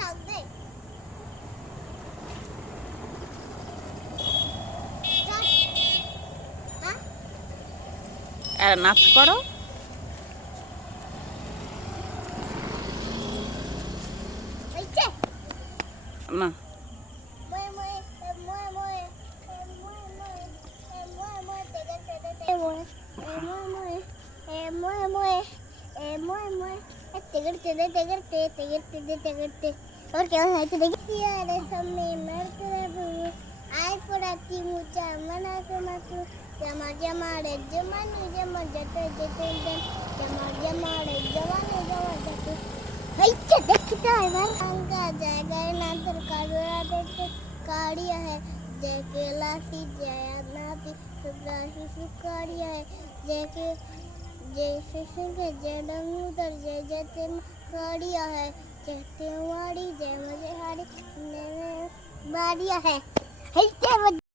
লাগবে আর নাচ করো না more, more. मोए मोए। तिगड़ते, दे तिगड़ते तिगड़ते, दे तिगड़ते। और क्या है तो देखिए अरे सब में मरते रहो आई पड़ाती मुचा, मना तो मसु। जमा जमा रे जमानी जमा जते जते जमा जमा रे जवानी जमा जते हई के देखता है, भाई। अंका जाएगा ना तो काड़ोरा देते काड़िया है। जय कैलाशी, जय नाथी सुब्राशी सुकाड़िया है। जय के जय कृष्ण जय डमोदर जय जय तेम है।